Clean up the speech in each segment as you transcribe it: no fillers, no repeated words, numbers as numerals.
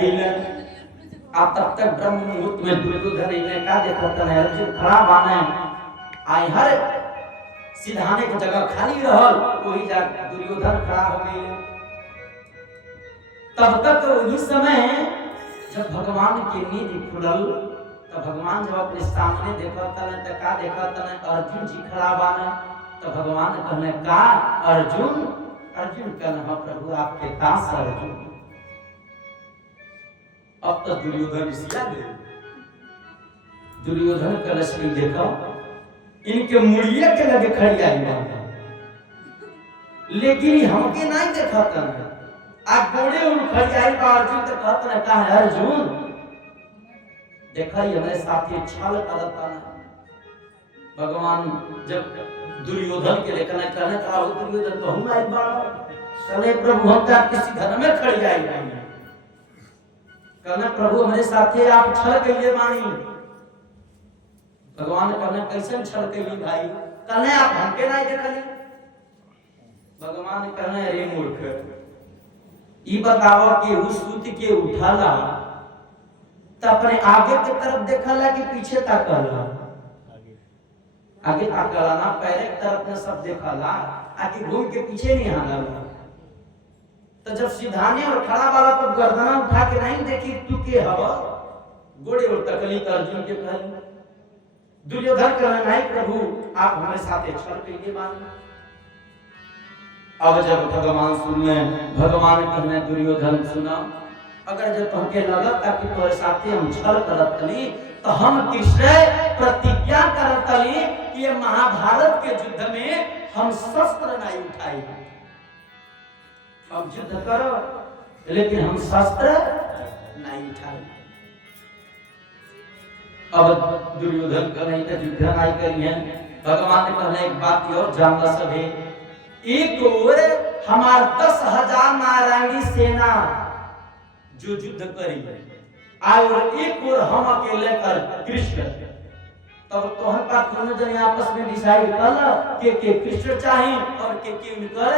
गई आप तब तक ब्रह्म मुहूर्त में दुर्योधन इन्हें का देखता है अर्जुन खड़ा बाने आए हर सिधाने की जगह खाली रहल वही जा दुर्योधन खड़ा हो गए। तब तक वही समय जब भगवान की नींद खुलल तब भगवान जब अपने सामने देखता है तो का देखता है अर्जुन जी खड़ा बाने तो भगवान कहने का अर्जुन अर्जुन कहना प्रभु आपके दास अर्जुन। अब तो दुर्योधन सिया गए दुर्योधन का लक्ष्मी देखो इनके मुड़िए के लगे खड़ी आई लेकिन हमके नहीं देखता है आप गोड़े उन खड़ी आई अर्जुन तो कहता है कहा है अर्जुन देखा ही हमारे साथी छल करता है। भगवान जब दुर्योधन के लेकर कहने कहा दुर्योधन कहूंगा एक बार चले प्रभु हम तो किसी घर में खड़ी आई कहना प्रभु हमारे साथे आप छल कहिए वाणी भगवान कहना कैसे छल कहिए भाई कहने आप हमके नहीं देखली भगवान कहने रे मूर्ख ई बताओ कि उस सूत के उठाला तो अपने आगे की तरफ देखला कि पीछे ताकला आगे ताकला ना पैर की तरफ में सब देखला आके घूम के पीछे नहीं आना तो जब सिधाने और खड़ा वाला तो गर्दना उठा के नहीं देखी तू के हवा गोड़े और तकली अर्जुन के कहल दुर्योधन कहना नहीं प्रभु आप हमारे साथ छल कहिए माने। अब जब भगवान सुनने भगवान कहने दुर्योधन सुना अगर जब तुमके लगता कि तोरे साथे हम छल करत तली तो हम कृष्ण प्रतिज्ञा करत तली कि ये महाभारत के युद्ध में हम शस्त्र नहीं उठाई अब युद्ध करो लेकिन हम शस्त्र नहीं उठाए। अब दुर्योधन का नहीं तो युद्ध नहीं करी है भगवान ने कहने एक बात और जानना सभी एक ओर हमार 10,000 नारायणी सेना जो युद्ध करी और एक ओर हम अकेले कर कृष्ण तब तोहन का दोनों जन आपस में डिसाइड कर के कृष्ण चाहिए और के उनकर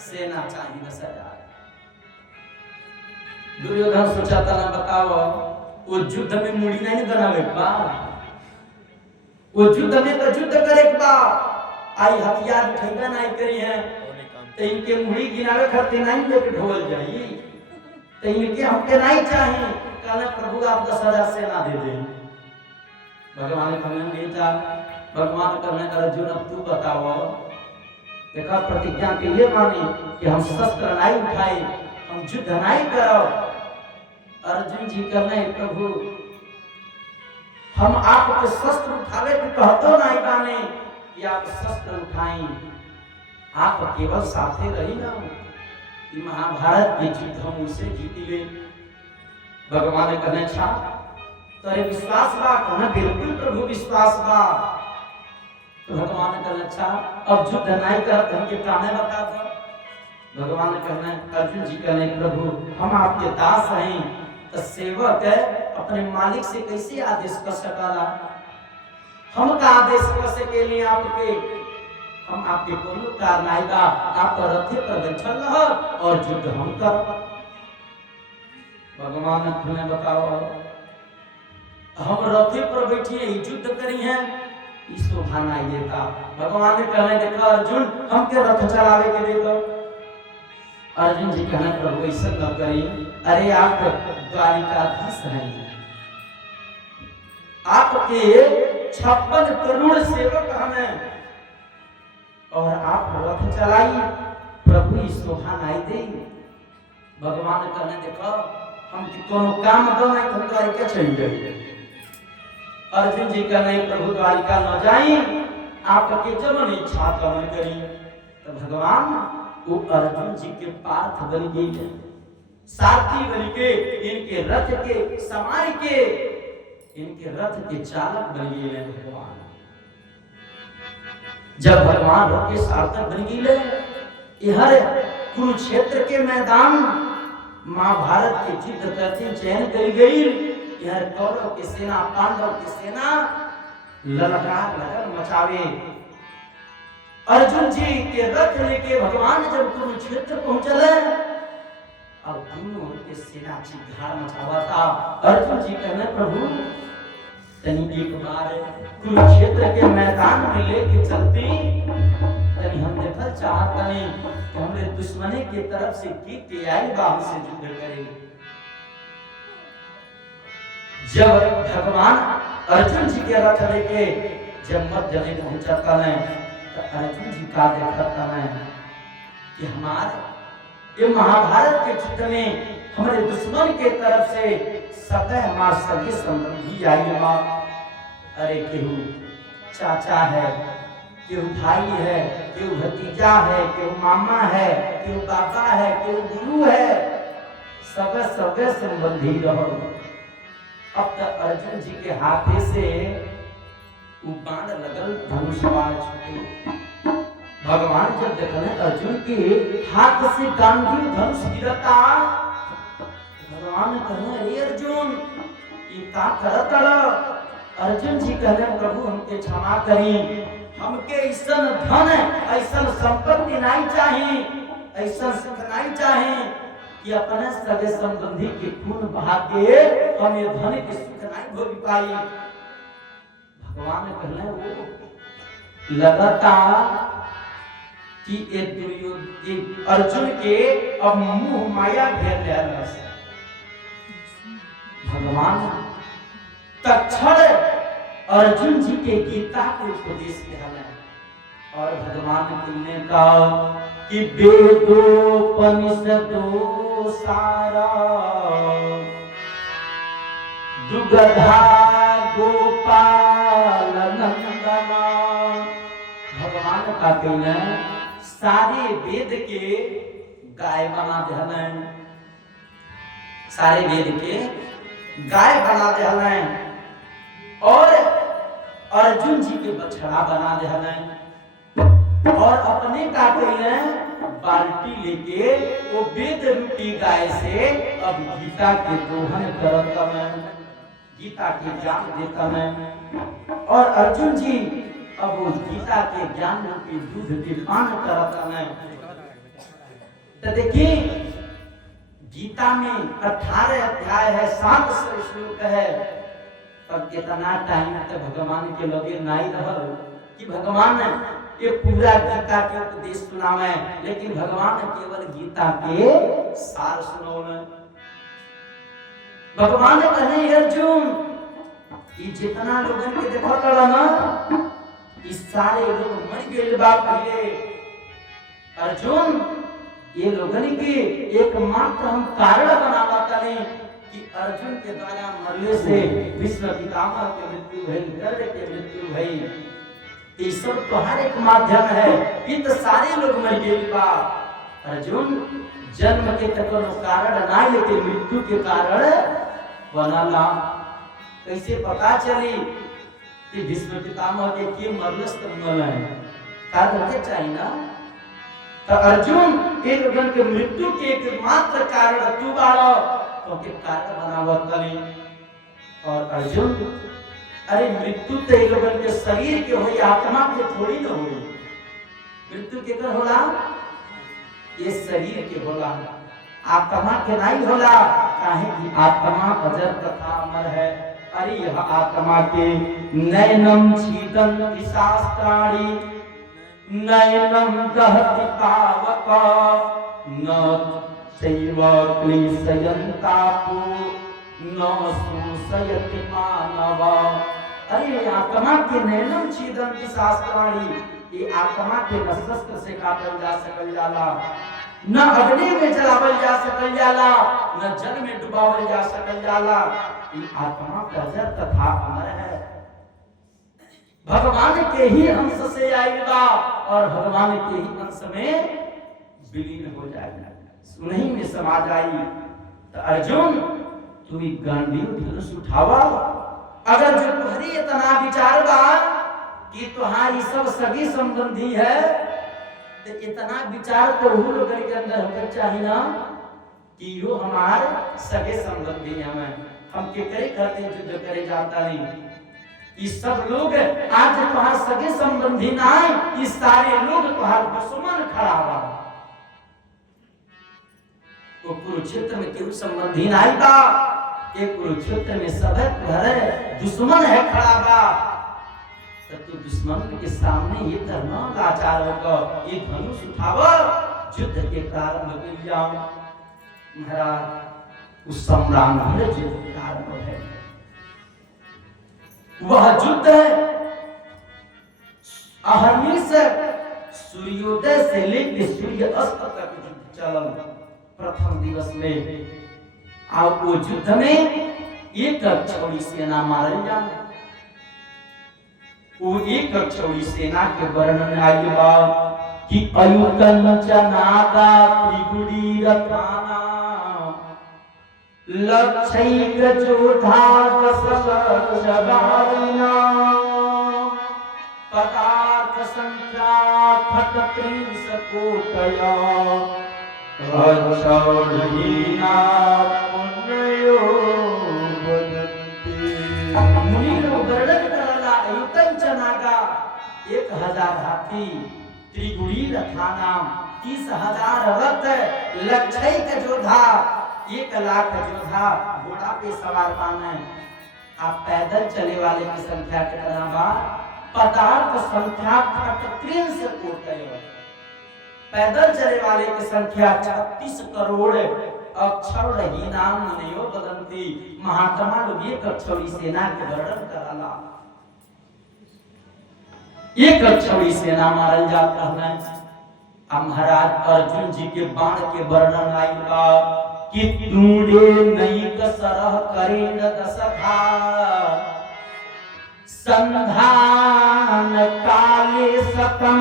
सेना चाहिए 10,000। दुर्योधन सोचा था ना बताओ वो युद्ध में मुड़ी नहीं बनावे बा वो युद्ध में तो युद्ध करे बा आई हथियार उठेगा नहीं करी है तो इनके मुड़ी गिनावे खातिर नहीं लेके ढोल जाई तो इनके हमके नहीं चाहिए कहना प्रभु आप 10,000 सेना दे दे। भगवान कहने बेटा भगवान कहने अर्जुन अब तू बताओ देखा प्रतिज्ञा के लिए मानी कि हम शस्त्र नहीं उठाए हम युद्ध नहीं करो। अर्जुन जी कहने प्रभु हम आपके शस्त्र उठावे के कहतो नहीं बाने कि आप शस्त्र उठाएं आप केवल साथे रही ना कि महाभारत के युद्ध हम उसे जीत ले। भगवान ने कहने छा तेरे विश्वास बा कहना बिल्कुल प्रभु विश्वास बा तो भगवान ने कहने छा अब युद्ध नहीं करत हमके काने बता दो। भगवान कहने अर्जुन जी कहने प्रभु हम आपके दास हैं तो सेवक है अपने मालिक से कैसे आदेश कर सकाला हम का आदेश कर सके लिए आपके हम आपके कोनो कारण आएगा आप रथे पर बैठल रह और युद्ध हम कर। भगवान ने बताओ हम रथे पर बैठिए युद्ध करी हैं इस शोभा नहीं देता। भगवान ने कहने देखा अर्जुन हमके रथ चलावे के दे दो। अर्जुन जी कहने प्रभु ऐसा न करी अरे आप द्वारिकाधीश हैं आपके 56 करोड़ सेवक हमें और आप रथ चलाई प्रभु इस शोभा नहीं दे। भगवान कहने देखो हम कोनो काम दो नहीं तो द्वारिका चल जाए। अर्जुन जी कहने प्रभु द्वारिका न जाई आपके जब इच्छा कमन करी तो भगवान वो अर्जुन जी के पार्थ बन गई सारथी बन के इनके रथ के सवार के इनके रथ के चालक बन गए भगवान। जब भगवान रथ के सारथक बन गए हर कुरुक्षेत्र के मैदान महाभारत के युद्ध करते चयन कर गई यह कौरव की सेना पांडव की सेना ललकार लहर मचावे। अर्जुन जी के रथ लेके भगवान जब कुरुक्षेत्र पहुंचले और दोनों के सेना चिल्लाहट मचावा था। अर्जुन जी कहने प्रभु तनी एक बार कुरुक्षेत्र के मैदान में लेके चलती, तनी हम देखल चाहता नहीं हमरे दुश्मने के तरफ से की आई बाम से युद्ध करे। जब भगवान अर्जुन जी के रथ लेके जब मध्य में पहुंचा तने तो अर्जुन जी का देखा तने कि हमारे ये महाभारत के युद्ध में हमारे दुश्मन के तरफ से सदैव हमारे सगे संबंधी आई बा। अरे केहू चाचा है, केहू भाई है, केहू भतीजा है, केहू मामा है, केहू बाबा है, केहू गुरु है, सगे सगे संबंधी रहो। अब तक अर्जुन जी के हाथे से वो बाण लगल धनुष बाण छूटे। भगवान जब देखने अर्जुन के हाथ से गांधी धनुष गिरता, भगवान कहने अरे अर्जुन ये का करत रह। अर्जुन जी कहने प्रभु हमके क्षमा करी, हमके ऐसन धन ऐसन संपत्ति नहीं चाहिए, ऐसन सुख नहीं चाहिए कि अपने सगे संबंधी के खून बहा के हम ये धन के सुख नहीं भोग पाई। भगवान कहने वो लगता कि एक अर्जुन के अब मुंह माया घेर लिया। भगवान तक्षण अर्जुन जी के गीता के उपदेश किया और भगवान ने कहा कि वेदोपनिषदो सारा दुगधा गोपाल नंदना। भगवान का कहना सारे वेद के गाय बना दिया, सारे वेद के गाय बना दिया और अर्जुन जी के बछड़ा बना दिया और अपने का कहना बाल्टी लेके वो वेद रूपी गाय से अब गीता के दोहन करता मैं, गीता के ज्ञान देता मैं। और अर्जुन जी अब उस गीता के ज्ञान रूपी दूध के पान करता मैं। तो देखिए गीता में 18 अध्याय है, 7 श्लोक है। तब कितना टाइम तक भगवान के लगे नहीं रहल कि भगवान ये पूरा गीता के उपदेश सुनावे, लेकिन भगवान केवल गीता के सार सुनावे। भगवान कहे अर्जुन ये जितना लोगन के देखो तड़ा ना इस सारे लोग मर गए बा पहले। अर्जुन ये लोगन के एकमात्र हम कारण बनावता नहीं कि अर्जुन के द्वारा मरने से विश्व पितामह के मृत्यु भई, गर्ग के मृत्यु भई, ये सब तो हर एक माध्यम है। ये तो सारे लोग मर गए बा। अर्जुन जन्म के तक कारण ना लेकिन मृत्यु के कारण बनला। कैसे पता चली कि विश्व पितामह के मरलस तो मरल है कारण के चाहिए ना। तो अर्जुन ये लोगन के मृत्यु के एकमात्र कारण तू बाड़ा तो के कारण बनावत नहीं। और अर्जुन अरे मृत्यु तो ये लोगन के शरीर के होई, आत्मा के थोड़ी न होई। मृत्यु के कर होला ये शरीर के होला, आत्मा के नहीं होला। काहे कि आत्मा अजर तथा अमर है। अरे यह आत्मा के नैनम छीदन्ति शास्त्राणि नयनम दहति पावक न चैव क्लेशयन्तापो न शोषयति मानव। अरे आत्मा के नैनम छीदन्ति शास्त्राणि, ये आत्मा के न शस्त्र से काटल जा सकल जाला, न अग्नि में जलावल जा सकल जाला, न जल में डुबावल जा सकल जाला। ये आत्मा का जड़ तथा अमर है, भगवान के ही अंश से आएगा और भगवान के ही अंश में विलीन हो जाएगा, उन्हीं में समा जाएगी। तो अर्जुन तू गांडीव धनुष उठावा। अगर जो तुम्हारी इतना विचार बा कि तुम्हारी सब सगी संबंधी है तो इतना विचार तो वो लोगों के अंदर होना चाहिए ना कि यो हमारे सगे संबंधी हैं, हम के करे करते युद्ध करे जाता नहीं। ये सब लोग आज तुम्हारे सगे संबंधी ना है, ये सारे लोग तुम्हारे दुश्मन खड़ा हुआ। वो कुरुक्षेत्र में केवल संबंधी नहीं था, ये कुरुक्षेत्र में सब भरे दुश्मन है खड़ा बा, तो दुश्मन के सामने ये धर्म लाचार होकर ये धनुष उठाव, युद्ध के प्रारंभ कर लिया। महाराज उस संग्राम में युद्ध प्रारंभ है, वह युद्ध है अहर्निश सूर्योदय से लेकर सूर्य अस्त तक युद्ध चलन। प्रथम दिवस में आप वो युद्ध में एक छोड़ी सेना मारल जा, वो एक छोड़ी सेना के वर्णन आई बा कि अयुकंचनागा त्रिगुड़ी रथाना लक्षैक जोधा दशलक्षवारिणा पदार्थ संख्या खटत्रिंश कोटया अक्षौहिणा पुण्यो वदन्ति। मुनि लोग वर्णन करला अयुकंचनागा 1000 हाथी, त्रिगुड़ी रथाना 30,000 रथ, लक्षैक जोधा 1 लाख योद्धा घोड़ा पे सवार पाना। आप पैदल चले वाले की संख्या कितना बा? पदार्थ संख्या 33 कोटय, पैदल चले वाले की संख्या 36 करोड़। अक्षौहिणाम मुनयो वदन्ति, महात्मा लोग एक अक्षौहिणी सेना के वर्णन करला। एक अक्षौहिणी सेना मारल जाता है। अब महाराज अर्जुन जी के बाण के वर्णन आई बा कि तूड़े नैक सरह करे न दसखा संधान काले सकम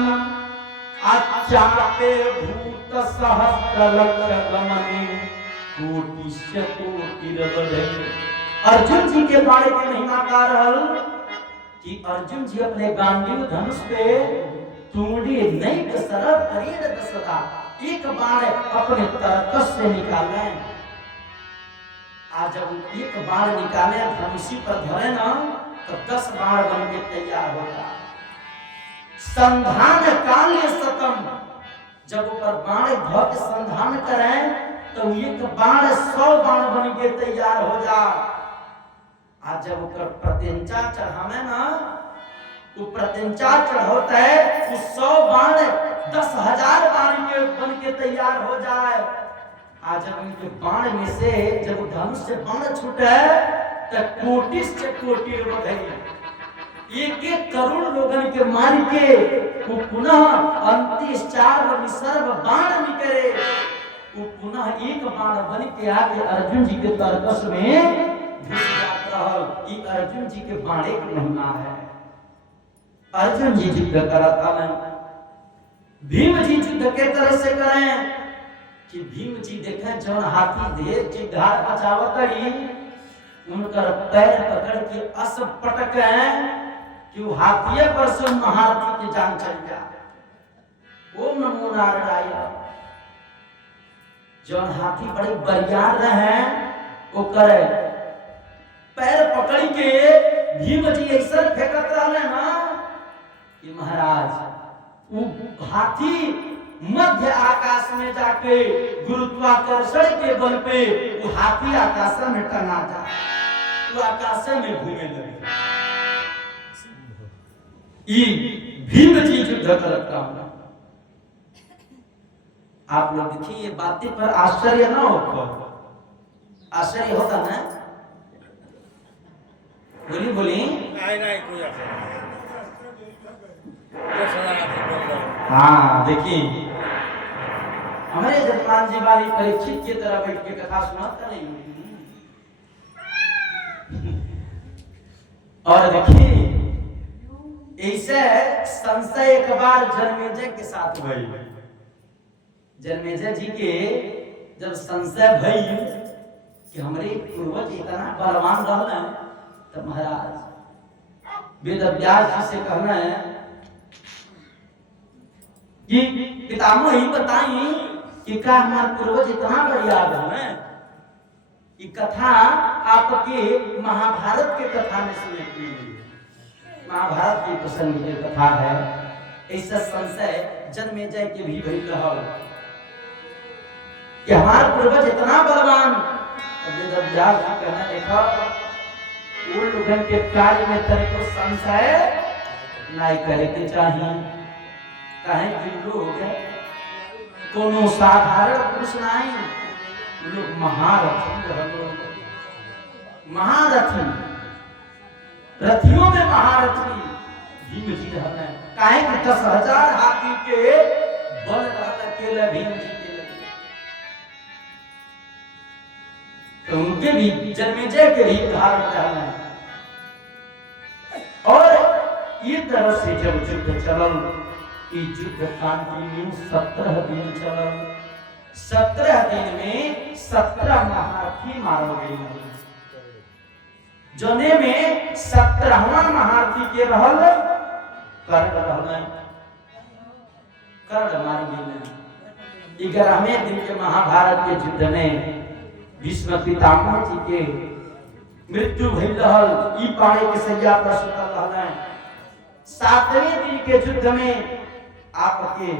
अचापे भूत सहस्र लक्ष गमने कोटिश्य कोटिरवधे। अर्जुन जी के बाण की महिमा का रहल कि अर्जुन जी अपने गांडीव धनुष पे तूड़ी नैक सरह करे न दसखा, एक बाण अपने तरकस से निकाले। आज जब एक बाण निकाले धनुषी पर धरे ना तो 10 बाण बन के तैयार होगा। संधान काले सतम, जब ऊपर बाण धो के संधान करें तो एक बाण 100 बाण बन के तैयार हो जा। आज जब ऊपर प्रत्यंचा चढ़ावे ना, वो प्रत्यंचा चढ़ाता है, वो 100 बाण 10,000 बाण के बन के तैयार हो जाए। आज जब उनके बाण में से जब धनुष से बाण छूटे तो कोटि से कोटि लोग एक करोड़ लोगन के मार के वो पुनः अंतिश्चार व निसर्ग बाण निकले, वो पुनः एक बाण बन के आके अर्जुन जी के तरकस में घुस जाता है। ये अर्जुन जी के बाणे की महिमा है। अर्जुन जी युद्ध करता है, भीम जी युद्ध के तरह से करें कि भीम जी देखें जौन हाथी ढेर की घाट बचावत रही, उनकर पैर पकड़ के अस पटक कि वो हाथिये पर से महारथी की जान चल जा। ओम नमो नारायण। जौन हाथी बड़े बरियार रहे वो करे पैर पकड़ के भीम जी ऐसा फेंकत रहे ना कि महाराज वो हाथी मध्य आकाश में जाके गुरुत्वाकर्षण के बल पे वो हाथी आकाश में टंगा जा, वो आकाश में घूमे लगे। ये भीम जी युद्ध करता हूं। आप लोग देखिए ये बातें पर आश्चर्य ना हो, आश्चर्य होता ना? बोली बोली नहीं कोई हाँ देखिए हमारे जजमान जी वाली परीक्षित की तरह बैठ के कथा सुनाता नहीं। और देखिए ऐसे संशय एक बार जन्मेजय के साथ हुई। जन्मेजय जी के जब संशय भई कि हमारे पूर्वज इतना बलवान रहना है, तो महाराज वेद व्यास जी से कहना है कि पितामह ही बताई कि क्या हमारे पूर्वज इतना बलियार है। ये कथा आपके महाभारत के कथा में सुने की, महाभारत की प्रसंग की कथा है। ऐसा संशय जन्मेजय के भी भई रहा। कि हमारा पूर्वज इतना बलवान। वेदव्यास जी कहना देखा वो लोगन के कार्य में तेरे को संशय नहीं करे के चाहिए। कहे कि लोग कोनो साधारण पुरुष नहीं, लोग महारथी रहलो, महारथी, रथियों में महारथी भीम जी रहने। काहे कि 10,000 हाथी के बल रहता केले भीम जी के लगे। तो उनके भी जन्मेजय के भी धारण रहने। और ये तरह से जब युद्ध चलल, युद्ध कंटिन्यू 17 दिन चलल। 17 दिन में 17 महारथी मारल गए। जने में 17वां महारथी के रहल कर्ण रहल, कर्ण मार गए। 11वें दिन के महाभारत के युद्ध में भीष्म पितामह जी के मृत्यु भइल रहल। ई पाड़े के सैया पर सुतल रहल। 7वें दिन के युद्ध में आपके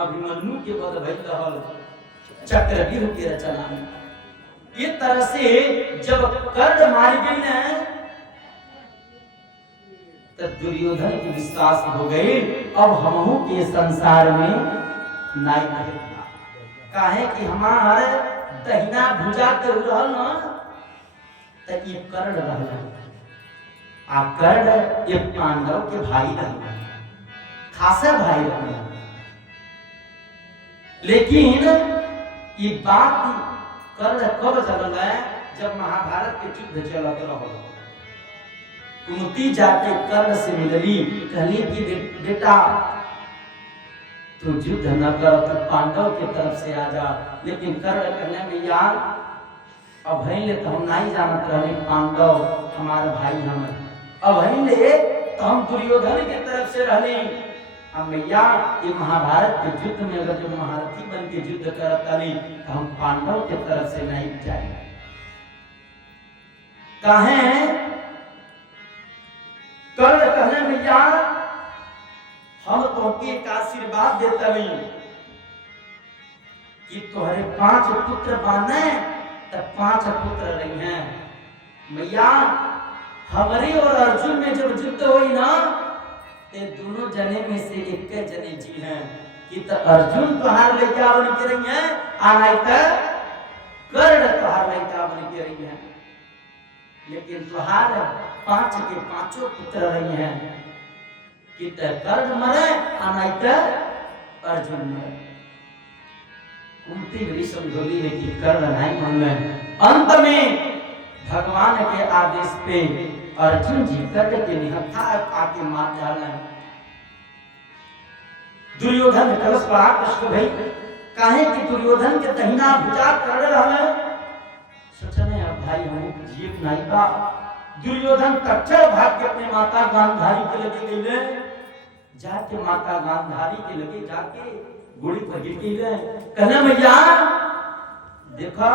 अभिमन्यु के वध भइल रहल चक्रव्यूह की रचना में। ये तरह से जब कर्ण मारी गई न, तब दुर्योधन की विश्वास हो गई अब हमहू के संसार में नाई रहेगा। काहे कि हमार दहिना भुजा के रहल न, त ई कर्ण रहल। आ कर्ण ये पांडव के भाई रहल, खासा भाई रहल। लेकिन ये बात कर्ण कब चलल है? जब महाभारत के युद्ध चलत रहल। कुंती जाके कर्ण से मिलली, कहली कि बेटा तू युद्ध न कर, तू पांडव के तरफ से आ जा। लेकिन कर्ण कहने में यार अब ले तो हम नहीं जानत रहले पांडव हमारे भाई हम, अब ले तो हम दुर्योधन के तरफ से रहले। अब मैया ये महाभारत के युद्ध में अगर जो महारथी बन के युद्ध करत रही तो हम पांडव के तरफ से नहीं जाएंगे। कहे कर्ण कहने मैया हम तुमके एक आशीर्वाद देतली कि तुम्हारे 5 पुत्र बाने तब 5 पुत्र रही हैं। मैया हमारे और अर्जुन में जब युद्ध हुई ना, ते दोनों जने में से एक जने जी हैं कि तो अर्जुन तुहार लड़का बन के रही हैं, आ नहीं तो कर्ण तुहार लड़का बन के रही हैं। लेकिन तुहार 5 के 5 पुत्र रही हैं कि तो कर्ण मरे, आ नहीं तो अर्जुन मरे। कुंती बड़ी समझोली है कि कर्ण नहीं मन में। अंत में भगवान के आदेश पे अर्जुन जी कर्ण के निहत्था आके मार डाले। दुर्योधन कलश बड़ा कष्ट भई। काहे कि दुर्योधन के दहिना भुजा कर्ण रहले। सोचने अब भाई हम जीत नहीं बा। दुर्योधन तक्षण भाग के अपने माता गांधारी के लगे गईले। जाके माता गांधारी के लगे जाके गोली पर गिर गईले। कहने मैया देखो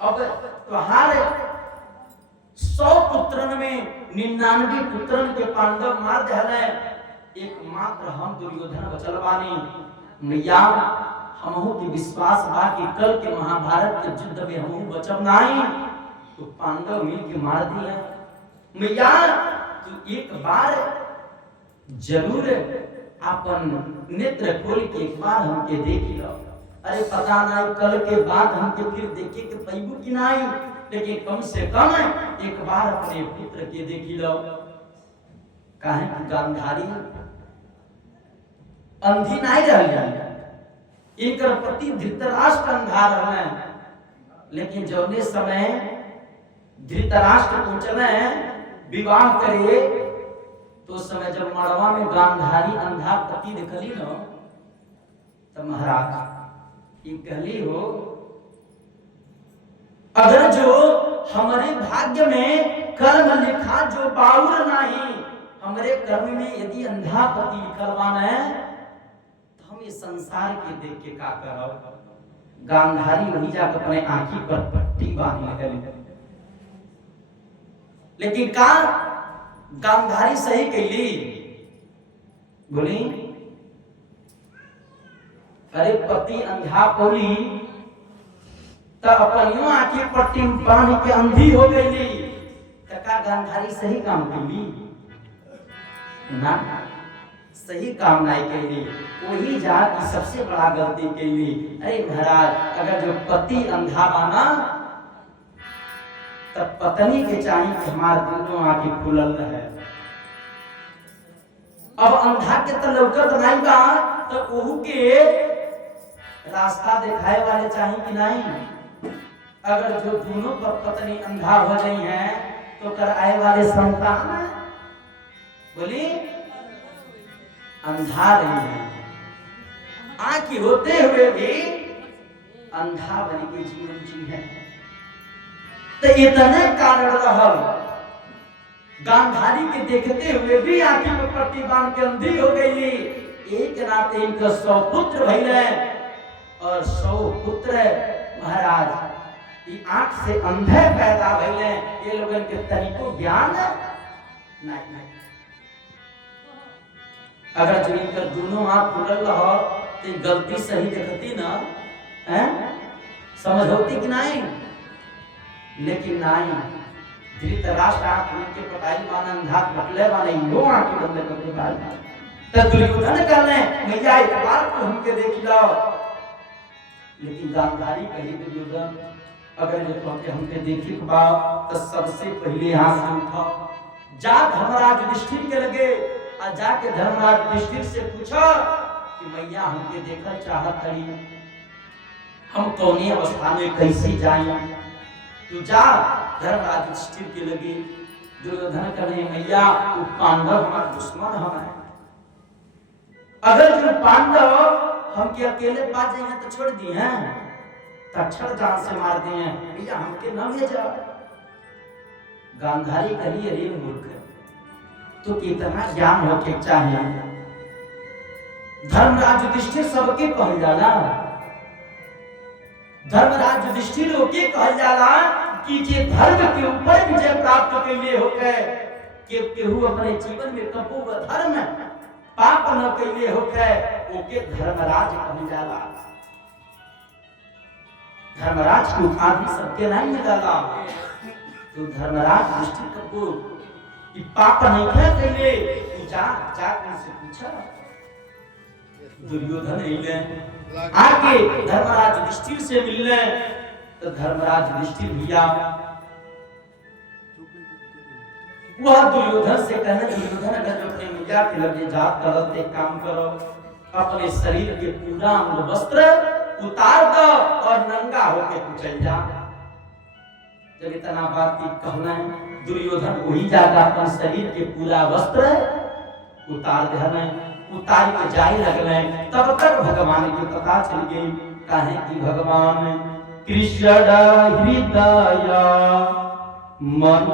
अब तुम्हारे 100 पुत्रन में 99 पुत्रन के पांडव मार दहले, एकमात्र हम दुर्योधन बचल बानी। मैया हमहू के विश्वास बा कि कल के महाभारत के युद्ध में हमहू बचब नहीं, तो पांडव मिल के मार दिया। मैया तू एक बार जरूर अपन नेत्र खोल के एक बार हमके देख लो। अरे पता नहीं कल के बाद हमके फिर देखे के पैबू कि नहीं, लेकिन कम से कम एक बार अपने पुत्र के देखी लो। काहे कि गांधारी अंधी नहीं रही, इनकर पति धृतराष्ट्र अंधा रहे। लेकिन जौने समय धृतराष्ट्र पूछले विवाह करे, तो समय जब मड़वा में गांधारी अंधा पति देखली न, तो महाराज ये कहली हो अगर जो हमारे भाग्य में कर्म लिखा जो बाउर नहीं, हमारे कर्म में यदि अंधा पति लिखलवान है, तो हम ये संसार के देख के का करब। गांधारी वही जाकर अपने आंखी पर पट्टी बांध ले। लेकिन का गांधारी सही कैली बोली, अरे पति अंधा पोली तो अपनियों आंखें पट्टी बांध के अंधी हो गई, का गांधारी सही काम कैली ना, सही काम नहीं कैली, वही जात की सबसे बड़ा गलती कैली। अरे महाराज अगर जो पति अंधा माना तब पत्नी के चाहिए कि हमारे दोनों आंखें खुलल रहे। अब अंधा के तो लौकत नहीं बा तो ओहू के रास्ता दिखाए वाले चाहिए कि नहीं। अगर जो दोनों पर पत्नी अंधा हो गई है तो कर आए वाले संतान बोली अंधा रही है, आंखें होते हुए भी अंधा बन के जीवन जी है। तो इतने कारण रहल गांधारी के देखते हुए भी आंखी पर पट्टी बांध के अंधी हो गई। एक नाते इनका 100 पुत्र भइले और 100 पुत्र महाराज ये आंख से अंधे पैदा भइले। ये लोगन के तरीको ज्ञान नहीं। अगर जो इनका दोनों आंख खुलल रहो तो गलती सही देखती ना, समझ होती कि नहीं, लेकिन नहीं। धृतराष्ट्र आंख के पटाई माना अंधा बटले माने लो आंख बंद करके बाल तो दुर्योधन कहने मैया एक बार तो हमके देख लो, लेकिन गांधारी कही दुर्योधन अगर ये कहते हमके देखी के बा तो सबसे पहले हाथ से उठा जा धर्मराज युधिष्ठिर के लगे और जाके धर्मराज युधिष्ठिर से पूछा कि मैया हमके देखल चाहत हरी, हम कौनी अवस्था में कैसे जाएं। तू जा धर्मराज युधिष्ठिर के लगे। दुर्योधन कहने मैया वो पांडव हमारे दुश्मन हमें, अगर जो पांडव हम के अकेले पा जाए तो छोड़ दिए हैं तक्षण जान से मार दिए हैं, भैया हमके न भेजा। गांधारी कही अरे मूर्ख तो कितना ज्ञान होके चाहिए। धर्मराज युधिष्ठिर सबके कह जाला, धर्मराज युधिष्ठिर होके कह जाला कि जे धर्म के ऊपर विजय प्राप्त कैले होके के केहू अपने जीवन में कबू धर्म पाप न कैले होके ओके धर्मराज कह जाला। धर्मराज की उपाधि सबके नहीं मिलला। तो धर्मराज युधिष्ठिर कबू कि पाप नहीं कैले तू जा उनसे पूछा। दुर्योधन अइले आके धर्मराज युधिष्ठिर से मिलने तो धर्मराज युधिष्ठिर भैया वह दुर्योधन से कहने दुर्योधन अगर जो अपने मैया के लगे जात करत एक काम करो, अपने शरीर के पूरा अंग वस्त्र उतार दो और नंगा होके तू चल जा। जब इतना बात कहना दुर्योधन वही जाकर अपन शरीर के पूरा वस्त्र उतार दे, उतार के जाए लगले। तब तक भगवान की पता चल गई काहे कि भगवान कृष्ण हृदय मन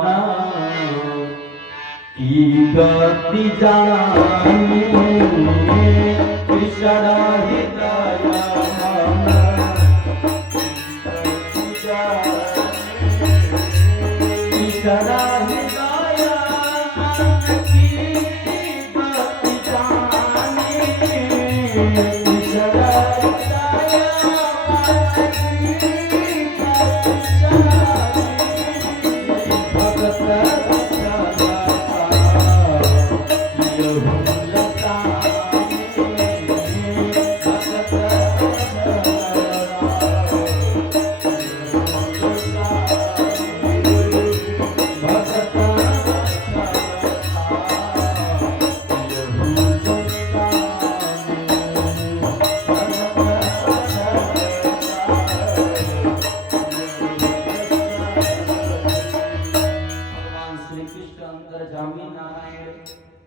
की गति जाने, कृष्ण हृदय मन की गति जाने,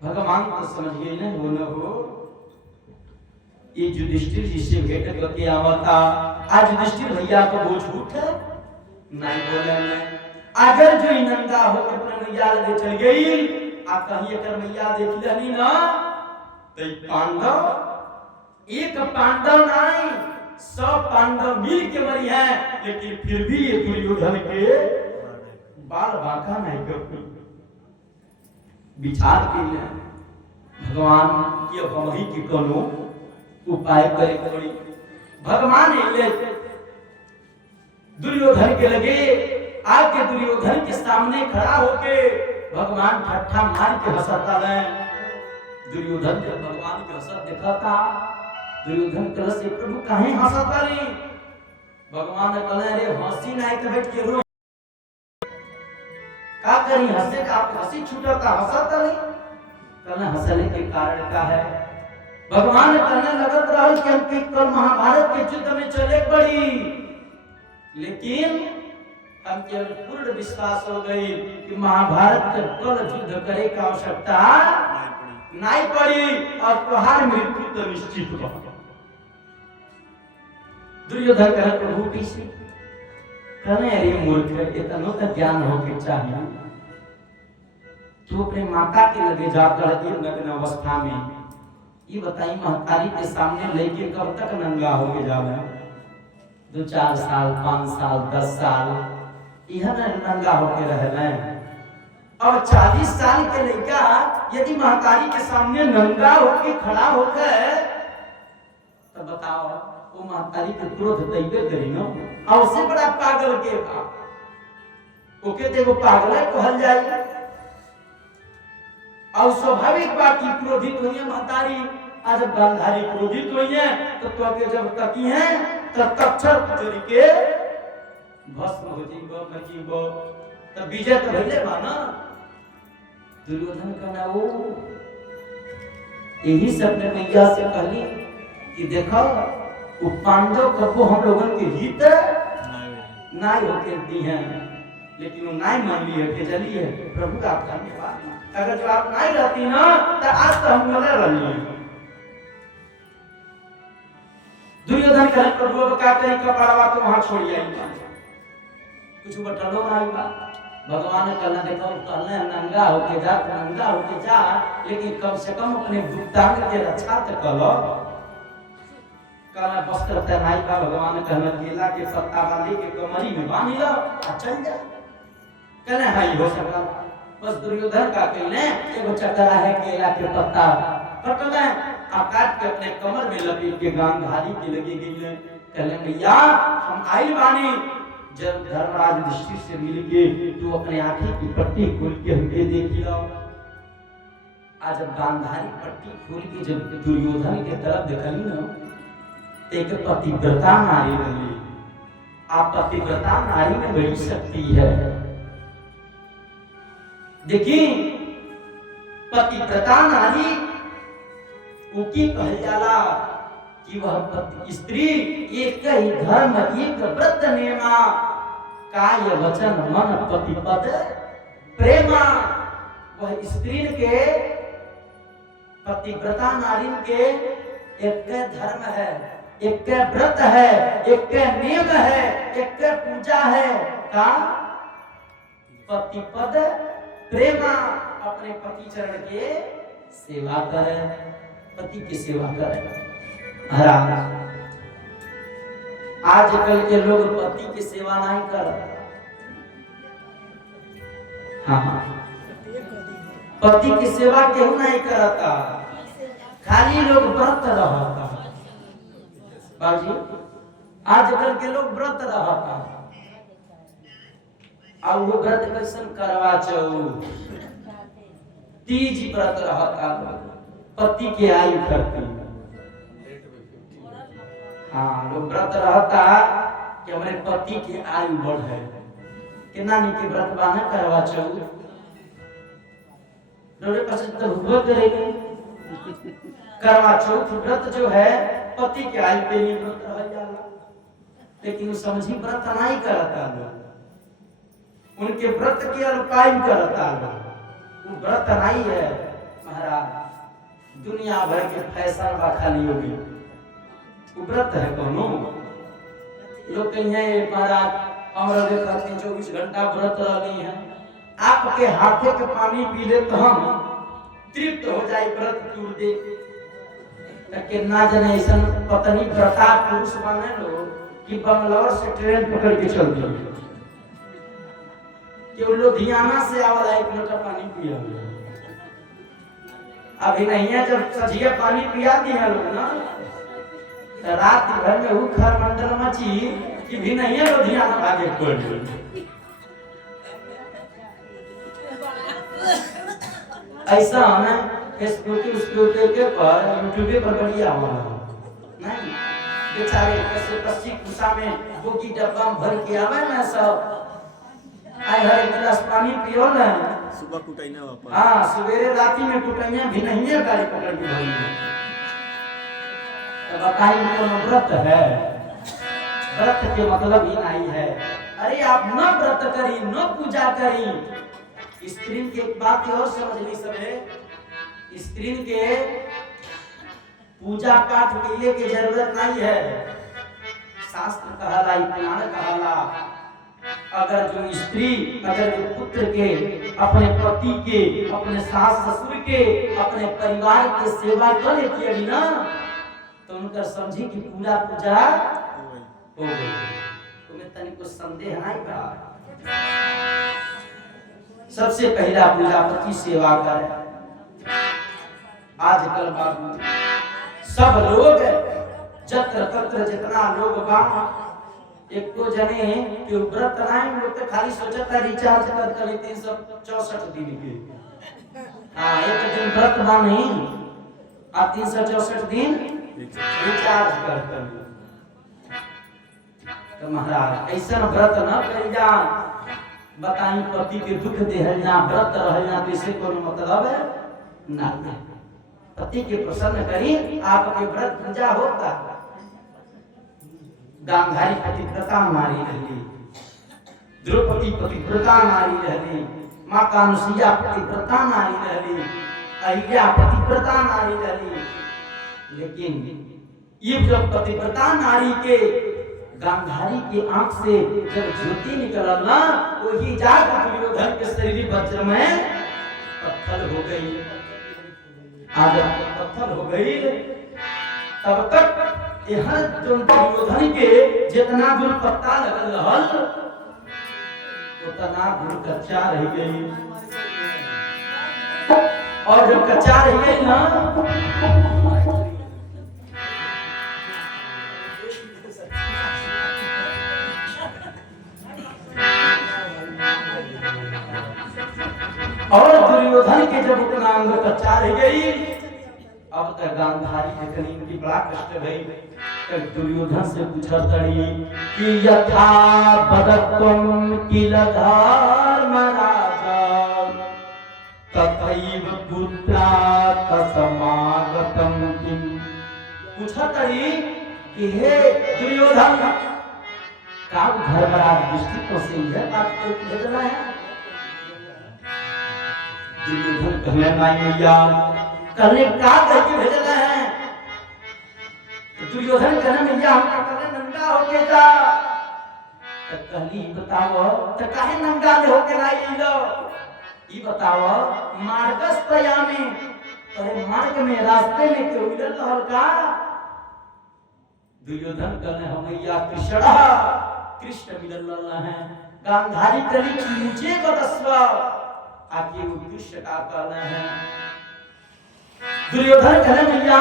भगवान को समझ गए ना बोलो हो ये युधिष्ठिर जी से भेंट करके आवता। आज युधिष्ठिर भैया को वो झूठ है नहीं बोले मैं अगर जो नंगा हो के अपने मैया लगे चल गई आ कहीं कर मैया देख लेनी ना तो पांडव एक पांडव नहीं 100 पांडव मिल के मरी है, लेकिन फिर भी ये दुर्योधन के बाल बांका नहीं कर विचार के भगवान की हम ही की कोनो उपाय करे पड़ी। भगवान ले दुर्योधन के लगे आके दुर्योधन के सामने खड़ा होके भगवान ठट्ठा मार के हंसता है। दुर्योधन जब भगवान के हंसत देखा था, दुर्योधन कल से प्रभु काहे हंसता रे? भगवान कहले रे हंसी नहीं तो बैठ के रो का करी, हंसे का आप हंसी छूटता हंसता नहीं। कहले हंसने के कारण का है, भगवान कहने लगत रहल कि हम कल महाभारत के युद्ध में चले पड़ी, लेकिन हमके पूर्ण विश्वास हो गई कि महाभारत के कल युद्ध करे का आवश्यकता नहीं पड़ी और तुम्हारी मृत्यु तो निश्चित हो। दुर्योधन कहे प्रभु कैसे? कहने अरे मूर्ख, इतना तो ज्ञान होके चाहिए। तू अपने माता के लगे जाकर नग्न अवस्था में ये बताई महतारी के सामने लेके कब तक नंगा होके जावे? 2-4 साल 5 साल 10 साल यह नंगा होके रहना। और 40 साल के लड़का यदि महतारी के सामने नंगा होके खड़ा होकर तो बताओ वो महतारी के क्रोध दैबे करी ना। और उससे बड़ा पागल के बाप ओके देखो पागल कहल जाए। और स्वाभाविक बात की क्रोधित हुई है महतारी। आज जब गांधारी क्रोधित हुई है तो के जब तकी है तब तक्षर चोरी के भस्म हो जीवो न जीवो तब विजय तो भइले बा ना। दुर्योधन कहना वो यही सब ने मैया से कहली कि देखो वो पांडव कबो हम लोगों के हित नहीं होके दी हैं, लेकिन वो नहीं मान ली है, भेजली है। प्रभु का धन्यवाद। अगर जो आप नहीं रहती ना तो आज तो हम मरे रही। दुर्योधन कहे प्रभु का कहीं कपड़वा तो वहां छोड़ी आई कुछ बटलो ना आईबा। भगवान कहना देखो कहले नंगा होके जा, नंगा होके जा, लेकिन कम से कम अपने भुगतान के रक्षा तो करो। कहना वस्त्र पहनाई का भगवान कहना केला के पत्ता वाली के कमरी में बांध लो और चल जा। कहने हाई हो सकता बस दुर्योधन का कहने एगो चकरा है केला के पत्ता कटले आ काट के अपने कमर में लपेट के गांधारी के लगे गई। कहले मैया हम आइल बानी, जब धर्मराज युधिष्ठिर से मिल के तू अपने आंखें की पट्टी खोल के हमके देखी लो। आज जब गांधारी पट्टी खोल के जब दुर्योधन के तरफ देखली ना एक पतिव्रता नारी रही। आप पतिव्रता नारी में बड़ी शक्ति है। देखिए पतिव्रता नारी उकी कह जाला कि वह स्त्री एक ही धर्म एक व्रत नेमा काय वचन मन पतिपद प्रेमा। वह स्त्री के पतिव्रता नारी के एक धर्म है, एक व्रत है, एक नियम है, एक पूजा है का पतिपद प्रेमा। अपने पति चरण के सेवा करे, पति की सेवा करे। महाराज आजकल के लोग पति की सेवा नहीं करते। हाँ पति की सेवा क्यों नहीं करता? खाली लोग व्रत रहता। बाजी आजकल के लोग व्रत रहता और वो व्रत कैसन करवा चौथ तीज व्रत रहता। पति के आयु करती। हाँ लोग व्रत रहता कि हमारे पति की आयु बढ़े। कि नानी के व्रत बाना करवा चौथ डोरे पसंद तो हुआ करेगी। करवा चौथ व्रत जो है पति के आयु के लिए व्रत रह जाला, लेकिन वो समझी व्रत नहीं करता लोग, उनके व्रत के अल्पायु करता लोग। वो व्रत नहीं है महाराज, दुनिया भर के फैशन बा खाली होगी। वो व्रत है कोनो लोग कहीं महाराज हमारा देखा 24 घंटा व्रत रही है। आपके हाथे के पानी पी ले तो हम तृप्त हो जाए व्रत तोड़ दे। लेकिन ना जाने ऐसा पत्नी प्रताप पुरुष बने लोग कि बंगलौर से ट्रेन पकड़ के चल दिए कि लुधियाना से आवला 1 लोटा पानी पिया। अभी नहीं है जब सजिया पानी पिया दिया लोग ना रात भर में वो खर मंडल मची कि भी नहीं है लुधियाना भागे पड़ ऐसा है फेसबुक के पर यूट्यूब पर बढ़िया हुआ नहीं बेचारे कैसे पश्चिम दिशा में बोगी डब्बा भर के आवे ना सब आए हर एक गिलास पानी पियो ना सुबह कुटाइना वापस हाँ सवेरे राती में कुटाइया भी नहीं है गाड़ी पकड़ के भाई तो बताइए कौन व्रत है व्रत के मतलब ही नहीं है अरे आप न व्रत करी न पूजा करी स्त्री की एक बात और समझ ली सबे स्त्री के पूजा पाठ के लिए की जरूरत नहीं है शास्त्र कहला पुराण कहला अगर जो स्त्री अगर जो पुत्र के अपने पति के अपने सास ससुर के अपने परिवार के सेवा कर लेती है ना तो उनका समझी कि पूरा पूजा हो गई तुम्हें तनिको संदेह नहीं बा सबसे पहला पूजा पति सेवा करे आजकल बाबू सब लोग जत्र तत्र जितना लोग गांव एक तो जने कि व्रत नहीं वो तो खाली सोचता रिचार्ज कर कर 364 दिन के हां एक दिन व्रत बा नहीं आप 364 दिन रिचार्ज कर कर तो महाराज ऐसा व्रत न कर जा बताई पति के दुख देहल ना व्रत रहल ना तो इसे कोनो मतलब है ना पति के प्रसन्न करी आपके व्रत पूजा होता गांधारी पतिव्रता मारी रहली द्रौपदी पतिव्रता मारी रहली मां कानुसैया पतिव्रता मारी रहली अहिल्या पतिव्रता मारी रहली लेकिन ये जब पतिव्रता नारी के गांधारी के आंख से जब ज्योति निकलल ना वही जाकर दुर्योधन के शरीर वज्र में पत्थर हो गई आज पत्थर हो गई तब तक यहाँ जो दुर्योधन के जितना दूर पत्ता लगल रहल उतना दूर कच्चा रह गई और जब कच्चा रह गई ना और दुर्योधन के जब उतना अंग कच्चा रह गई अब तक गांधारी के करीब की बड़ा कष्ट भई तब दुर्योधन से पूछा तड़ी कि यथा बदत्वम किल धर्म राजा तथैव पुत्रा तस्मागतम किम पूछा तड़ी कि हे दुर्योधन का धर्मराज दृष्टिकोण से यह बात को भेजना है दुर्योधन कहने मैया कहने का कह के भेजना है दुर्योधन कहने मैया हमका कहने नंगा होके जा तो कहली बताओ तो काहे नंगा ले होके लाई लो ई बताओ मार्गस्थया में अरे मार्ग में रास्ते में क्यों मिलल रहल का दुर्योधन कहने हमैया कृष्ण मिलल रहल है गांधारी कली नीचे बदस्व आके वो कृष्ण का कहना है दुर्योधन कहने मैया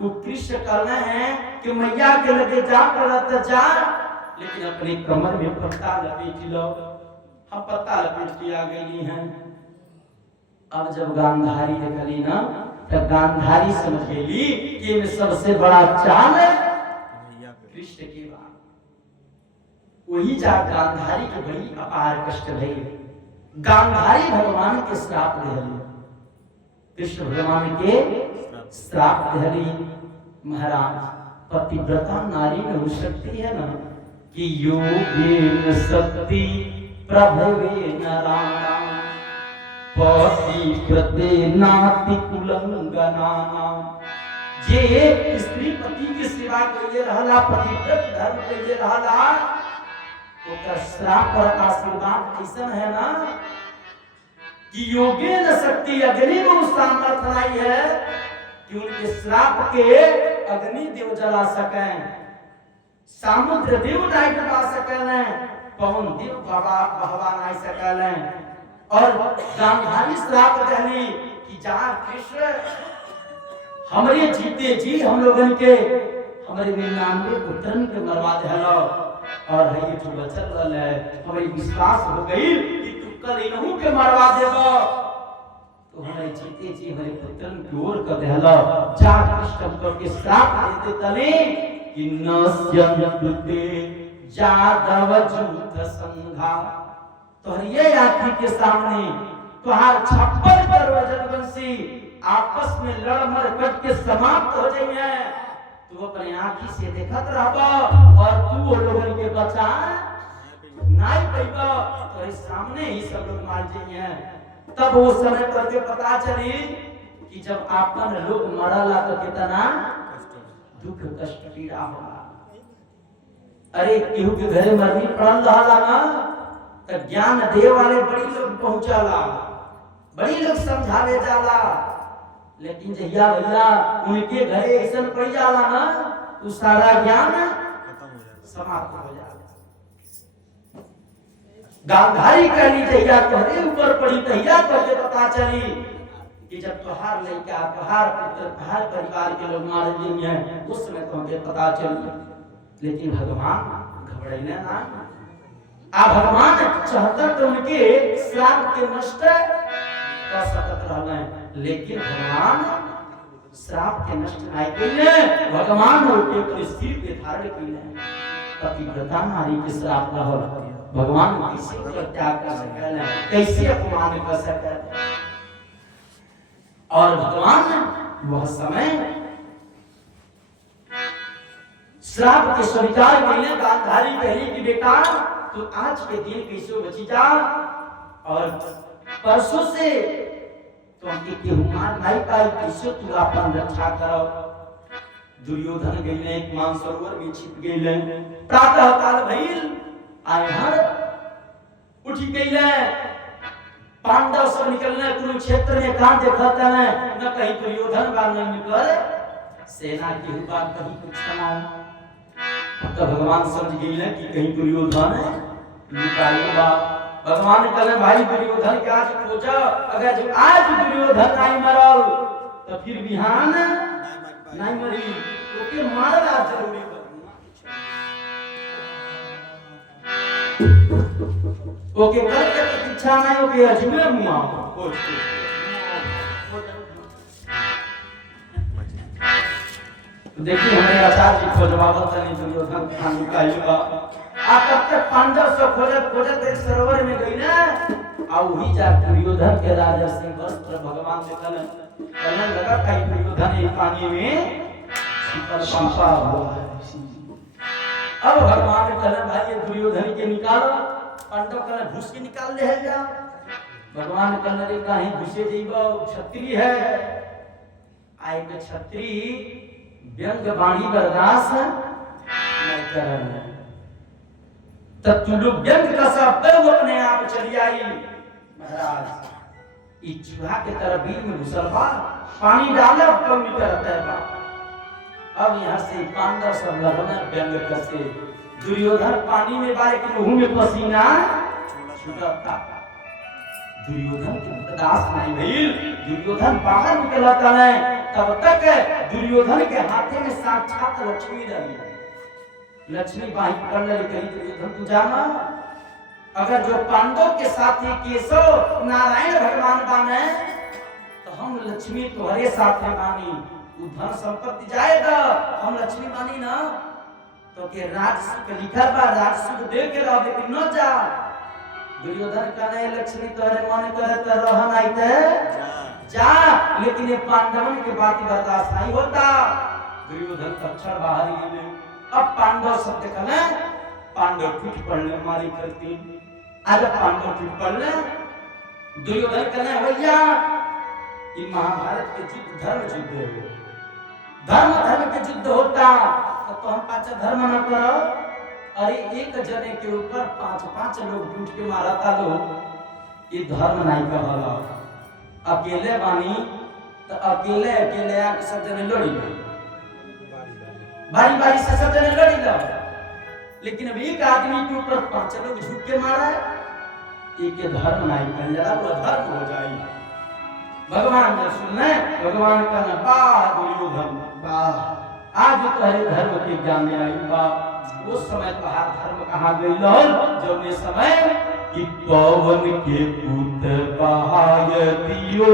वो कृष्ण कहना है कि मैया के लगे जा कर जा लेकिन अपने कमर में पत्ता लपेट लो हम पत्ता लपेट के आ गई हैं अब जब गांधारी देखली ना तो गांधारी समझ गई कि ये सबसे बड़ा चाल है कृष्ण की बात वही जा गांधारी के बड़ी अपार कष्ट भई गांधारी भगवान के श्राप देहली कृष्ण भगवान के श्राप देहली महाराज पतिव्रता नारी में हो सकती है ना कि योगेन शक्ति प्रभवेन राम पतिव्रते नाति कुलंगनाना जे स्त्री पति की सेवा कइले रहला पतिव्रत धर्म कइले रहला ओकर श्राप और आशीर्वाद ऐसा है ना कि योगेन शक्ति अग्नि में सामर्थ्य नहीं है कि उनके श्राप के अग्नि देव जला सके समुद्र देव नहीं डुबा सके पवन देव बहवा नहीं सके और गांधारी श्राप देनी कि जहाँ कृष्ण हमारे जीते जी हम लोगन के हमारे 99 पुत्रन के मरवा देलो और है ये जो चल रहल है हमारी विश्वास हो गई कि तू कल इनहू के मरवा देबो तो हमारे जीते जी हमारे पुत्रन की ओर कर देलो जा कृष्ण के श्राप देते तले कि नस्यन्ते जादव जूथ संघा तो ये आंखी के सामने तुहार 56 करोड़ जनवंशी आपस में लड़ मर कट के समाप्त हो जाइए तू अपने आंखी से देखत रहबा और तू वो लोगन के बचा नहीं पैबा तो इस सामने ही सब लोग मार जाइए तब वो समय पर के पता चली कि जब आपन लोग मरला तो कितना दुख कष्ट पीड़ा होला अरे केहू के घरे मरनी पड़ल रहला ना तो ज्ञान देव वाले बड़ी लोग पहुंचाला बड़ी लोग समझावे जाला लेकिन जहिया भैया उनके घरे ऐसा पड़ जाला ना तो सारा ज्ञान समाप्त हो जाला गांधारी कहली जहिया तोहरे ऊपर पड़ी तहिया तोहरे पता चली कि जब तोहार लड़का तोहार पुत्र तोहार परिवार के लोग मार दिए उस समय तोहरे पता चली लेकिन भगवान घबराइले ना आ भगवान चाहता तो उनके श्राप के नष्ट कर सकत रहले लेकिन भगवान श्राप के नष्ट नहीं कइले भगवान उनके पर सिर पे धारण कइले पतिव्रता नारी के श्राप रहल भगवान कैसे त्याग कर सकले कैसे अपमान कर सकले और भगवान वह समय श्राप के स्वीकार कइले गांधारी कहली कि बेटा तू आज के दिन कैसे बची जा और परसों से तो हमके केहू मार नहीं पाई कैसे तू अपन रक्षा करो दुर्योधन गइले एक मानसरोवर में छिप गइले प्रातः काल भइल आय हर उठी गइले पांडव सब निकलने कुरुक्षेत्र में कहां देखत है न कहीं दुर्योधन बा न निकल सेना की बात कहीं कुछ ना तो भगवान समझ गइले कि कहीं दुर्योधन निकालो बा भगवान कहले भाई दुर्योधन के आज खोजा अगर जो आज दुर्योधन नहीं मरल तो फिर बिहान नहीं मरी तो के मारना जरूरी ओके कल के प्रतीक्षा नहीं ओके अजमे मुआ देखिए हमारे आचार्य जी खोजवावत नहीं दुर्योधन खान निकालिएगा आ तब तक पांडव से खोजत खोजत एक सरोवर में गई ना आ वही जा दुर्योधन के राजा सिंह वस्त्र भगवान से कहने लगा कहीं दुर्योधन इस पानी में शीतल पंपा हुआ है अब भगवान ने कहने भाई ये दुर्योधन के निकालो पांडव कहने घुस के निकाल ले है जा भगवान ने कहने रे कहीं घुसे जइबो क्षत्रिय है आए के क्षत्रिय व्यंग वाणी बर्दाश्त नहीं कर रहे तब तू लोग व्यंग का सब वो अपने आप चली आई महाराज इस चूहा के तरह बीच में घुसल बा पानी डाले तो निकलता है बा अब यहाँ से पांडव सब लड़ना व्यंग कैसे दुर्योधन पानी में बारे के मुंह में पसीना छूटता दुर्योधन के बर्दाश्त नहीं भइल दुर्योधन बाहर निकलता है तब तक दुर्योधन के हाथे में साक्षात लक्ष्मी रही लक्ष्मी बाई पकड़ ले कहीं दुर्योधन तू जाना अगर जो पांडव के साथी केशव नारायण भगवान बाने तो हम लक्ष्मी तुम्हारे साथ में बानी तू धन संपत्ति जाएगा हम लक्ष्मी बानी ना तो के राजसुख लिखा बा राजसुख दे के रह लेकिन न जा दुर्योधन कहने लक्ष्मी तोरे मन करे त रहन आइते जा लेकिन ये पांडवन के बात बर्दाश्त नहीं होता दुर्योधन तक्षण बाहर गेले अब पांडव सब देखले पांडव टूट पड़ले मारी करती आज पांडव टूट पड़ले दुर्योधन कहने भैया ये महाभारत के युद्ध धर्म के युद्ध होता तो हम पांच धर्म न करो अरे एक जने के ऊपर पांच लोग टूट के मारा था लोग ये धर्म नहीं कहला अकेले बानी तो अकेले आके सब जने लड़ी बारी से सब जने लड़ी लो लेकिन अब एक आदमी के ऊपर 5 लोग झुक के मारा एक धर्म नहीं बन जाला वो धर्म हो जाए भगवान ने सुनने भगवान का ना बा दुर्योधन बा आज तोहरे धर्म के ज्ञान आई बा उस समय तोहार धर्म कहाँ गई लहल जो ने समय कि पवन के पूत बहाय दियो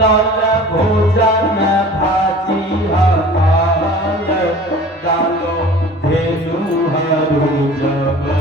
दाल भोजन भाजी हमाल डालो धेनु हरु जब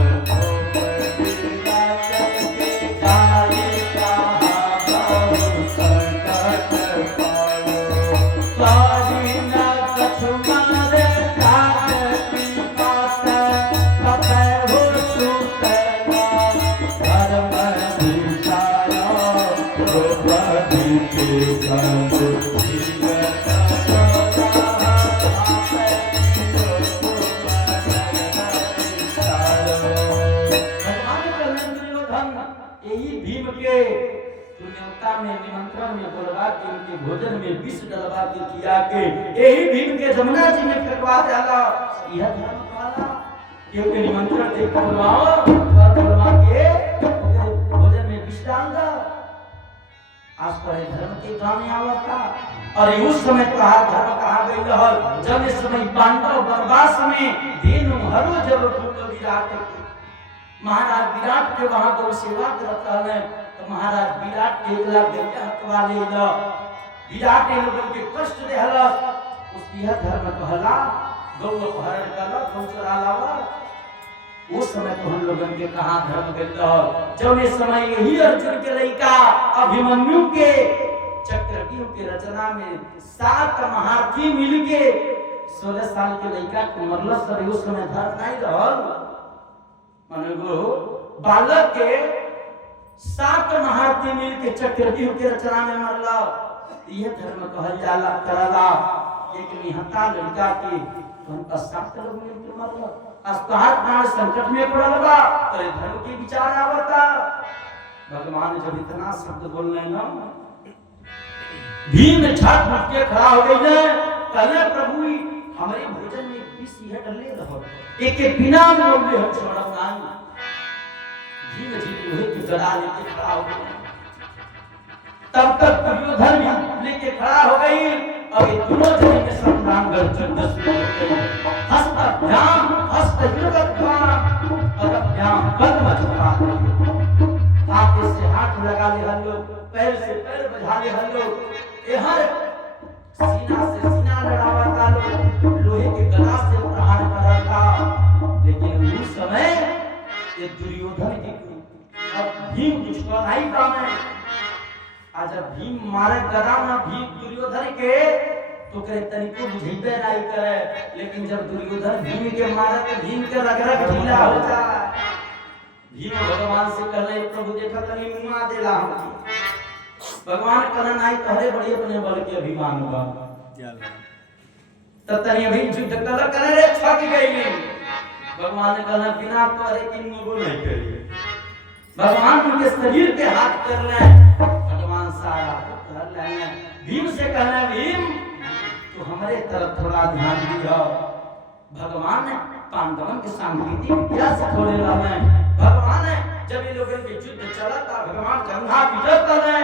भोजन में विष डलवा के किया के यही भीम के जमुना जी में फेंकवा जाला यह धर्म वाला क्योंकि निमंत्रण दे करवाओ और करवा के भोजन में विष डाल दो आज पर धर्म के गाने आवता और उस समय तोहार धर्म कहाँ गई रहल जब इस समय पांडव वनवास में धेनु हरु जब भूत विराट महाराज विराट के वहां गौ सेवा करत रहले तो महाराज विराट के एकला बेटा हकवा ले लो विराट ने लोगन के कष्ट देहला उस यह धर्म कहला गौ अपहरण करला गौ चरा लावा उस समय तो हम लोगन के कहां धर्म गइल जब इस समय यही अर्जुन के लइका अभिमन्यु के चक्रव्यूह के रचना में 7 महारथी मिलके 16 साल के लइका को मरला सर उस समय धर्म नहीं रहल माने गो बालक के 7 महारथी मिलके चक्रव्यूह के रचना में मरला यह धर्म कहल जाला करला एक निहत्ता लड़का के उनका 7 लोग मिलके मरला अस्ताहत प्राण संकट में पड़ल बा तो धर्म के विचार आवता भगवान जब इतना शब्द बोलने ना भीम छट फट के खड़ा हो गई ने कहले प्रभु हमारे भोजन में विष यह डले रहो एक के बिना बोले हम छोड़ब नहीं भीम जी लोहे की गदा लेके खड़ा हो गए तब तक दुर्योधन लेके खड़ा हो गई और ये दोनों जने के संग्राम गर्जन हस्त युगत्वाम पदभ्याम पद्मचक्रा हाथ से हाथ लगा ले हल्लो पैर से पैर बजा ले हल्लो ये हर सीना से सीना लड़ावा था लोहे के गला से प्रहार करा था लेकिन उस समय ये दुर्योधन की अब भीम कुछ नहीं पावे आज भीम मारे गदा ना भीम दुर्योधन के तो करे तनिको बुझेबे नहीं करे लेकिन जब दुर्योधन भीम के मारे तो भीम के रगरग ढीला हो जाए भीम भगवान से कहले प्रभु देखा तनी मुआ देला हम भगवान कहना नहीं तोहरे बड़े अपने बल के अभिमान बा तब तनी अभी युद्ध कर करे रे छक गई भगवान ने कहना बिना तोहरे की मुंह नहीं करी भगवान उनके शरीर पे हाथ कर ले भगवान सारा कर लेने भीम से कहना भीम तो हमारे तरफ थोड़ा ध्यान दियो भगवान पांडवों के सांगीतिक विद्या सिखौले रहे भगवान जब ये लोगन के युद्ध चलता भगवान जंघा पिटत रहे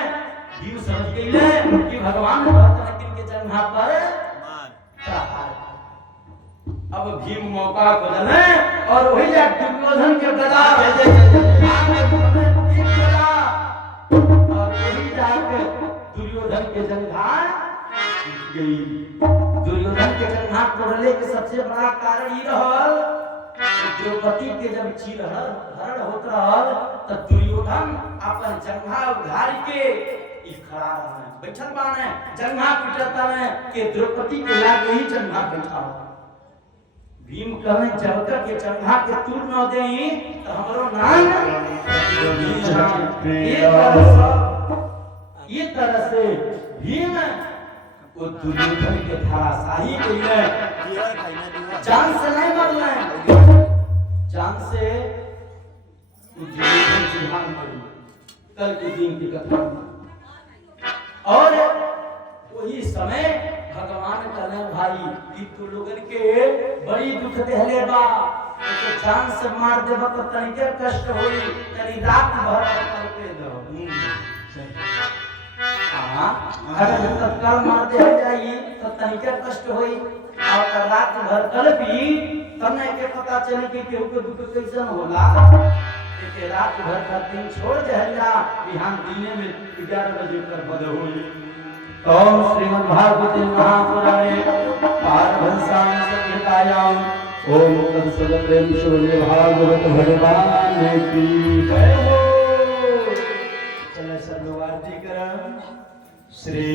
भीम समझ गइले कि भगवान ने कहत किन के जंघा पर मार अब भीम मौका खोजले और वही जा दुर्योधन के गदा भेजे और वही जाके दुर्योधन के जंघा गई दुर्योधन के जंघा तोड़ले के सबसे बड़ा कारण ही रहल द्रौपदी के जब हरण होत रहल त दुर्योधन अपन जंघा उघार के ई खड़ा रहे बैठल बाने जंघा पिटत रहे के द्रौपदी के लागे ही जंघा बैठा भीम कहने जब तक ये जंघा के तूर न देई तो हमरो नाम ये तरह से भीम वो दुर्योधन के धाराशाही कइले जान से नहीं मरले जान से दुर्योधन जिहान करी कल के दिन की कथा और वही समय भगवान कहने भाई कि तू लोगन के बड़ी दुख देहले बा तो जान से मार देबा तो तनिके कष्ट होई तनी रात भर करके दो हां अगर तत्काल मार दे जाई तो तनिके कष्ट होई और रात भर कल्पी तब के पता चली कि केहू के दुख कैसन होला के रात भर का दिन छोड़ जहला बिहान दिने में 11 बजे कर बद होई। तो श्रीमद् भागवत महापुराणे पारभंसाम संहितायाम ओम तत्सत प्रेम शिवले भागवत भगवान की जय हो। चले सर्व आरती करम श्री